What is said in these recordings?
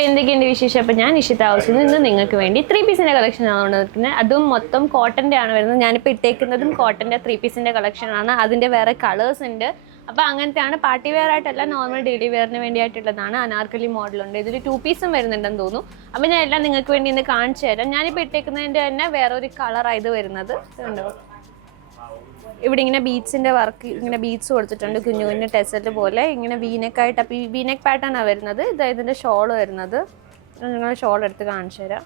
അപ്പോൾ എന്തൊക്കെയുണ്ട് വിശേഷം? അപ്പോൾ ഞാൻ നിഷിത ഹൗസിൽ നിന്ന് നിങ്ങൾക്ക് വേണ്ടി 3 പീസിൻ്റെ കളക്ഷനാണ് കൊണ്ടുവന്നിരിക്കുന്നത്. അതും മൊത്തം കോട്ടൻ്റെ ആണ് വരുന്നത്. ഞാനിപ്പോൾ ഇട്ടേക്കുന്നതും കോട്ടൻ്റെ 3 പീസിൻ്റെ കളക്ഷനാണ്. അതിൻ്റെ വേറെ കളേഴ്സ് ഉണ്ട്. അപ്പോൾ അങ്ങനത്തെയാണ്. പാർട്ടി വെയർ ആയിട്ടല്ല, നോർമൽ ഡെയിലി വെയറിന് വേണ്ടിയിട്ടുള്ളതാണ്. അനാർക്കലി മോഡലുണ്ട്. ഇതിൽ 2 പീസും വരുന്നുണ്ടെന്ന് തോന്നുന്നു. അപ്പോൾ ഞാൻ എല്ലാം നിങ്ങൾക്ക് വേണ്ടി ഇന്ന് കാണിച്ചു തരാം. ഞാനിപ്പോൾ ഇട്ടേക്കുന്നതിൻ്റെ തന്നെ വേറൊരു കളറായത് വരുന്നത് ഇതുണ്ടോ, ഇവിടെ ഇങ്ങനെ ബീഡ്സിൻ്റെ വർക്ക്, ഇങ്ങനെ ബീഡ്സ് കൊടുത്തിട്ടുണ്ട് കുഞ്ഞു കുഞ്ഞു ടെസറ്റ് പോലെ, ഇങ്ങനെ വീനെക്കായിട്ട്. അപ്പോൾ ഈ വീനെക്ക് പാറ്റേണാണ് വരുന്നത്. ഇതിൻ്റെ ഷോൾ വരുന്നത്. നിങ്ങൾ ഷോൾ എടുത്ത് കാണിച്ചു തരാം.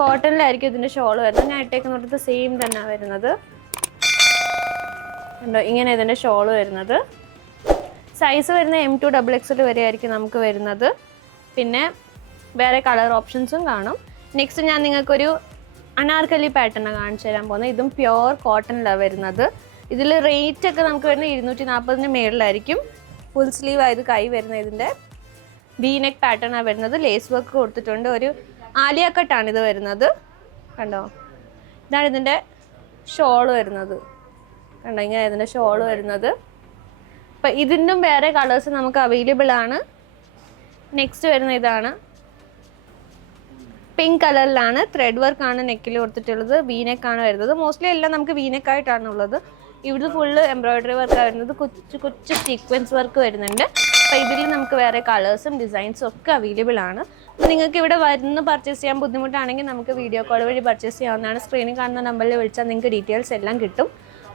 കോട്ടണിലായിരിക്കും ഇതിൻ്റെ ഷോൾ വരുന്നത്. ഞാൻ ഇട്ടേക്കുന്നിടത്ത് സെയിം തന്നെയാണ് വരുന്നത്. ഉണ്ടോ, ഇങ്ങനെ ഇതിൻ്റെ ഷോൾ വരുന്നത്. സൈസ് വരുന്ന M2 XXL വരെ ആയിരിക്കും നമുക്ക് വരുന്നത്. പിന്നെ വേറെ കളർ ഓപ്ഷൻസും കാണും. നെക്സ്റ്റ് ഞാൻ നിങ്ങൾക്കൊരു അനാർക്കലി പാറ്റേൺ കാണിച്ചു തരാൻ പോകുന്നത്. ഇതും പ്യുവർ കോട്ടണിലാണ് വരുന്നത്. ഇതിൽ റേറ്റ് ഒക്കെ നമുക്ക് വരുന്നത് 240 മേളിലായിരിക്കും. ഫുൾ സ്ലീവ് ആയത് കൈ വരുന്നത്. ഇതിൻ്റെ വീനെക്ക് പാറ്റേണാണ് വരുന്നത്. ലേസ് വർക്ക് കൊടുത്തിട്ടുണ്ട്. ഒരു ആലിയ കട്ടാണ് ഇത് വരുന്നത്. കണ്ടോ, ഇതാണ് ഇതിൻ്റെ ഷോൾ വരുന്നത്. കണ്ടോ, ഇങ്ങനെ ഇതിൻ്റെ ഷോൾ വരുന്നത്. അപ്പം ഇതിൻ്റെയും വേറെ കളേഴ്സ് നമുക്ക് അവൈലബിൾ ആണ്. നെക്സ്റ്റ് വരുന്ന ഇതാണ് പിങ്ക് കളറിലാണ്. ത്രെഡ് വർക്കാണ് നെക്കിൽ കൊടുത്തിട്ടുള്ളത്. വീനെക്കാണ് വരുന്നത്. മോസ്റ്റ്ലി എല്ലാം നമുക്ക് വീനെക്കായിട്ടാണ് ഉള്ളത്. ഇവിടുത്തെ ഫുള്ള് എംബ്രോയിഡറി വർക്കാണ് വരുന്നത്. കൊച്ചു സീക്വൻസ് വർക്ക് വരുന്നുണ്ട്. അപ്പോൾ ഇതിൽ നമുക്ക് വേറെ കളേഴ്സും ഡിസൈൻസും ഒക്കെ അവൈലബിൾ ആണ്. അപ്പോൾ നിങ്ങൾക്ക് ഇവിടെ വരുന്ന പർച്ചേസ് ചെയ്യാൻ ബുദ്ധിമുട്ടാണെങ്കിൽ നമുക്ക് വീഡിയോ കോൾ വഴി പർച്ചേസ് ചെയ്യാവുന്നതാണ്. സ്ക്രീനിൽ കാണുന്ന നമ്പറിൽ വിളിച്ചാൽ നിങ്ങൾക്ക് ഡീറ്റെയിൽസ് എല്ലാം കിട്ടും.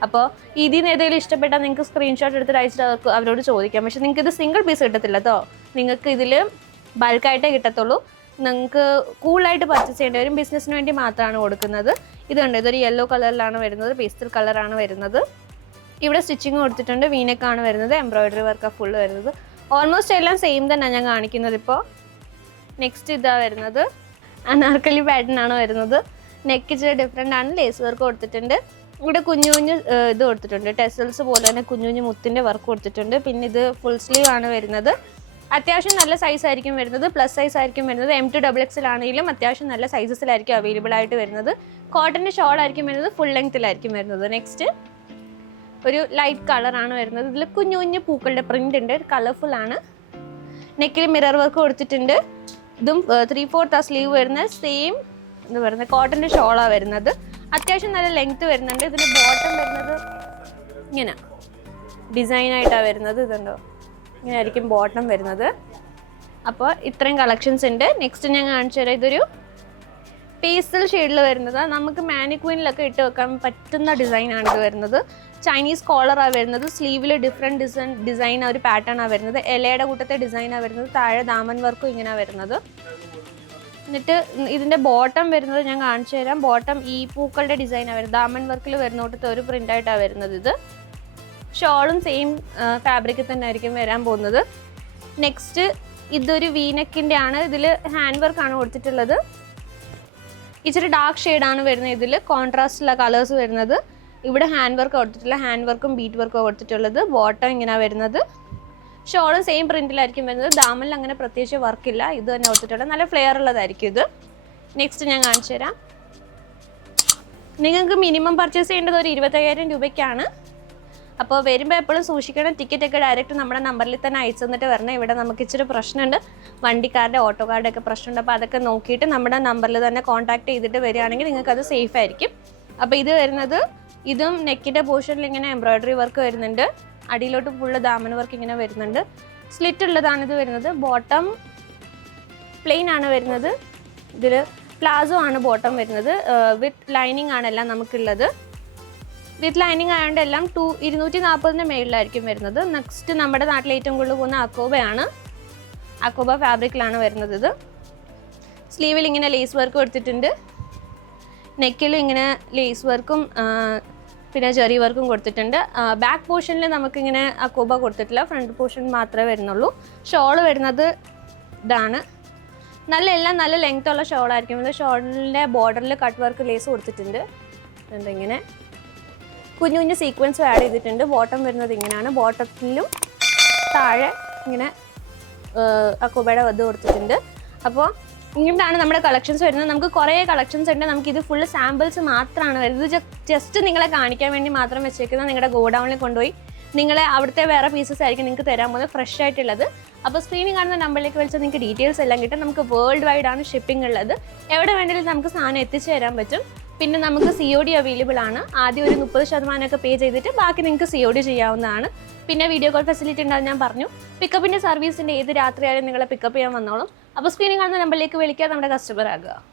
അപ്പോൾ ഇതിൽ നിന്ന് ഏതെങ്കിലും ഇഷ്ടപ്പെട്ടാൽ നിങ്ങൾക്ക് സ്ക്രീൻഷോട്ട് എടുത്തിട്ട് അയച്ചിട്ട് അവരോട് ചോദിക്കാം. പക്ഷേ നിങ്ങൾക്ക് ഇത് സിംഗിൾ പീസ് കിട്ടത്തില്ല കേട്ടോ. നിങ്ങൾക്ക് ഇതിൽ ബൾക്കായിട്ടേ കിട്ടത്തുള്ളൂ. നിങ്ങൾക്ക് കൂളായിട്ട് പർച്ചേസ് ചെയ്യേണ്ടി വരും. ബിസിനസ്സിന് വേണ്ടി മാത്രമാണ് കൊടുക്കുന്നത്. ഇതുണ്ട്, ഇതൊരു യെല്ലോ കളറിലാണ് വരുന്നത്. പേസ്റ്റൽ കളറാണ് വരുന്നത്. ഇവിടെ സ്റ്റിച്ചിങ് കൊടുത്തിട്ടുണ്ട്. വീനെക്കാണ് വരുന്നത്. എംബ്രോയിഡറി വർക്കാണ് ഫുള്ള് വരുന്നത്. ഓൾമോസ്റ്റ് എല്ലാം സെയിം തന്നെയാണ് ഞാൻ കാണിക്കുന്നത് ഇപ്പോൾ. നെക്സ്റ്റ് ഇതാണ് വരുന്നത്. അനാർക്കലി പാറ്റേൺ ആണ് വരുന്നത്. നെക്ക് ഇച്ചിരി ഡിഫറെൻ്റ് ആണ്. ലേസ് വർക്ക് കൊടുത്തിട്ടുണ്ട്. ഇവിടെ കുഞ്ഞു കുഞ്ഞു ഇത് കൊടുത്തിട്ടുണ്ട്. ടെസൽസ് പോലെ തന്നെ കുഞ്ഞു കുഞ്ഞു മുത്തിൻ്റെ വർക്ക് കൊടുത്തിട്ടുണ്ട്. പിന്നെ ഇത് ഫുൾ സ്ലീവ് ആണ് വരുന്നത്. അത്യാവശ്യം നല്ല സൈസ് ആയിരിക്കും വരുന്നത്. പ്ലസ് സൈസ് ആയിരിക്കും വരുന്നത്. M2 XXL ആണെങ്കിലും അത്യാവശ്യം നല്ല സൈസസിലായിരിക്കും അവൈലബിൾ ആയിട്ട് വരുന്നത്. കോട്ടൻ്റെ ഷോൾ ആയിരിക്കും വരുന്നത്. ഫുൾ ലെങ്ത്തിലായിരിക്കും വരുന്നത്. നെക്സ്റ്റ് ഒരു ലൈറ്റ് കളറാണ് വരുന്നത്. ഇതിൽ കുഞ്ഞു കുഞ്ഞു പൂക്കളുടെ പ്രിൻ്റ് ഉണ്ട്. കളർഫുൾ ആണ്. നെക്കിൽ മിറർ വർക്ക് കൊടുത്തിട്ടുണ്ട്. ഇതും 3/4 സ്ലീവ് വരുന്ന സെയിം ഇത് വരുന്നത്. കോട്ടൻ്റെ ഷോളാണ് വരുന്നത്. അത്യാവശ്യം നല്ല ലെങ്ത്ത് വരുന്നുണ്ട്. ഇതിൻ്റെ ബോട്ടം വരുന്നത് ഇങ്ങനെ ഡിസൈനായിട്ടാണ് വരുന്നത്. ഇതുണ്ടോ, ഇങ്ങനെ ആയിരിക്കും ബോട്ടം വരുന്നത്. അപ്പോൾ ഇത്രയും കളക്ഷൻസ് ഉണ്ട്. നെക്സ്റ്റ് ഞാൻ കാണിച്ചു തരാം. ഇതൊരു പേസ്റ്റൽ ഷെയ്ഡിൽ വരുന്നത്. നമുക്ക് മാനിക്വീനിലൊക്കെ ഇട്ട് വെക്കാൻ പറ്റുന്ന ഡിസൈനാണ് ഇത് വരുന്നത്. ചൈനീസ് കോളറാണ് വരുന്നത്. സ്ലീവിൽ ഡിഫറെൻറ്റ് ഡിസൈൻ ഒരു പാറ്റേണാണ് വരുന്നത്. ഇലയുടെ കൂട്ടത്തെ ഡിസൈനാണ് വരുന്നത്. താഴെ ദാമൻ വർക്കും ഇങ്ങനെയാണ് വരുന്നത്. എന്നിട്ട് ഇതിൻ്റെ ബോട്ടം വരുന്നത് ഞാൻ കാണിച്ചു തരാം. ബോട്ടം ഈ പൂക്കളുടെ ഡിസൈനാണ് വരുന്നത്. ദാമൻ വർക്കിൽ വരുന്നോട്ടത്തെ ഒരു പ്രിൻ്റായിട്ടാണ് വരുന്നത്. ഇത് ഷോളും സെയിം ഫാബ്രിക്കിൽ തന്നെ ആയിരിക്കും വരാൻ പോകുന്നത്. നെക്സ്റ്റ് ഇതൊരു വീനെക്കിൻ്റെ ആണ്. ഇതിൽ ഹാൻഡ് വർക്കാണ് കൊടുത്തിട്ടുള്ളത്. ഇച്ചിരി ഡാർക്ക് ഷെയ്ഡാണ് വരുന്നത്. ഇതിൽ കോൺട്രാസ്റ്റുള്ള കളേഴ്സ് വരുന്നത്. ഇവിടെ ഹാൻഡ് വർക്ക് കൊടുത്തിട്ടുള്ള ഹാൻഡ് വർക്കും ബീറ്റ് വർക്കും കൊടുത്തിട്ടുള്ളത്. ബോട്ടം ഇങ്ങനെയാണ് വരുന്നത്. ഷോളും സെയിം പ്രിൻറ്റിലായിരിക്കും വരുന്നത്. ദാമനിൽ അങ്ങനെ പ്രത്യേകിച്ച് വർക്കില്ല. ഇത് തന്നെ കൊടുത്തിട്ടുള്ളത്. നല്ല ഫ്ലെയർ ഉള്ളതായിരിക്കും ഇത്. നെക്സ്റ്റ് ഞാൻ കാണിച്ചു തരാം. നിങ്ങൾക്ക് മിനിമം പർച്ചേസ് ചെയ്യേണ്ടത് ഒരു 25,000 രൂപയ്ക്കാണ്. അപ്പോൾ വരുമ്പോൾ എപ്പോഴും സൂക്ഷിക്കണം. ടിക്കറ്റൊക്കെ ഡയറക്റ്റ് നമ്മുടെ നമ്പറിൽ തന്നെ അയച്ചു തന്നിട്ട് വരണം. ഇവിടെ നമുക്ക് ഇച്ചിരി പ്രശ്നമുണ്ട്. വണ്ടിക്കാരുടെ ഓട്ടോക്കാരുടെ ഒക്കെ പ്രശ്നമുണ്ട്. അപ്പോൾ അതൊക്കെ നോക്കിയിട്ട് നമ്മുടെ നമ്പറിൽ തന്നെ കോൺടാക്ട് ചെയ്തിട്ട് വരികയാണെങ്കിൽ നിങ്ങൾക്കത് സേഫ് ആയിരിക്കും. അപ്പോൾ ഇത് വരുന്നത്, ഇതും നെക്കിൻ്റെ പോർഷനിൽ ഇങ്ങനെ എംബ്രോയിഡറി വർക്ക് വരുന്നുണ്ട്. അടിയിലോട്ട് ഫുള്ള് ദാമൻ വർക്ക് ഇങ്ങനെ വരുന്നുണ്ട്. സ്ലിറ്റ് ഉള്ളതാണ് ഇത് വരുന്നത്. ബോട്ടം പ്ലെയിൻ ആണ് വരുന്നത്. ഇതിൽ പ്ലാസോ ആണ് ബോട്ടം വരുന്നത്. വിത്ത് ലൈനിങ് ആണ് എല്ലാം നമുക്കുള്ളത്. വിത്ത് ലൈനിങ് ആയതുകൊണ്ട് എല്ലാം 240 മേളിലായിരിക്കും വരുന്നത്. നെക്സ്റ്റ് നമ്മുടെ നാട്ടിൽ ഏറ്റവും കൂടുതൽ പോകുന്ന അക്കോബയാണ്. അക്കോബ ഫാബ്രിക്കിലാണ് വരുന്നത്. ഇത് സ്ലീവിൽ ഇങ്ങനെ ലേസ് വർക്ക് കൊടുത്തിട്ടുണ്ട്. നെക്കിൽ ഇങ്ങനെ ലേസ് വർക്കും പിന്നെ ചെറിയ വർക്കും കൊടുത്തിട്ടുണ്ട്. ബാക്ക് പോർഷനിൽ നമുക്കിങ്ങനെ അക്കോബ കൊടുത്തിട്ടില്ല. ഫ്രണ്ട് പോർഷൻ മാത്രമേ വരുന്നുള്ളൂ. ഷോള് വരുന്നത് ഇതാണ്. എല്ലാം നല്ല ലെങ്ത് ഉള്ള ഷോളായിരിക്കും. ഇത് ഷോളിൻ്റെ ബോർഡറിൽ കട്ട് വർക്ക് ലേസ് കൊടുത്തിട്ടുണ്ട്. എന്തിങ്ങനെ കുഞ്ഞു കുഞ്ഞു സീക്വൻസും ആഡ് ചെയ്തിട്ടുണ്ട്. ബോട്ടം വരുന്നത് ഇങ്ങനെയാണ്. ബോട്ടത്തിലും താഴെ ഇങ്ങനെ അക്കോബയുടെ ഇത് കൊടുത്തിട്ടുണ്ട്. അപ്പോൾ ഇങ്ങനെയാണ് നമ്മുടെ കളക്ഷൻസ് വരുന്നത്. നമുക്ക് കുറേ കളക്ഷൻസ് ഉണ്ട്. നമുക്കിത് ഫുള്ള് സാമ്പിൾസ് മാത്രമാണ് വരുന്നത്. ജസ്റ്റ് നിങ്ങളെ കാണിക്കാൻ വേണ്ടി മാത്രം വെച്ചേക്കുന്നത്. നിങ്ങളുടെ ഗോഡൗണിൽ കൊണ്ടുപോയി നിങ്ങളെ അവിടുത്തെ വേറെ പീസസ് ആയിരിക്കും നിങ്ങൾക്ക് തരാൻ പോകുന്നത് ഫ്രഷ് ആയിട്ടുള്ളത്. അപ്പോൾ സ്ക്രീനിൽ കാണുന്ന നമ്പറിലേക്ക് വിളിച്ചാൽ നിങ്ങൾക്ക് ഡീറ്റെയിൽസ് എല്ലാം കിട്ടും. നമുക്ക് വേൾഡ് വൈഡ് ആണ് ഷിപ്പിംഗ് ഉള്ളത്. എവിടെ വേണമെങ്കിലും നമുക്ക് സാധനം എത്തിച്ചു തരാൻ പറ്റും. പിന്നെ നമുക്ക് COD അവൈലബിൾ ആണ്. ആദ്യം ഒരു 30% പേ ചെയ്തിട്ട് ബാക്കി നിങ്ങൾക്ക് COD ചെയ്യാവുന്നതാണ്. പിന്നെ വീഡിയോ കോൾ ഫെസിലിറ്റി ഉണ്ടാകും ഞാൻ പറഞ്ഞു. പിക്കപ്പിൻ്റെ സർവീസിൻ്റെ ഏത് രാത്രിയായാലും നിങ്ങളെ പിക്കപ്പ് ചെയ്യാൻ വന്നോളും. അപ്പോൾ സ്ക്രീനിൽ കാണുന്ന നമ്പറിലേക്ക് വിളിക്കുക, നമ്മുടെ കസ്റ്റമർ ആകുക.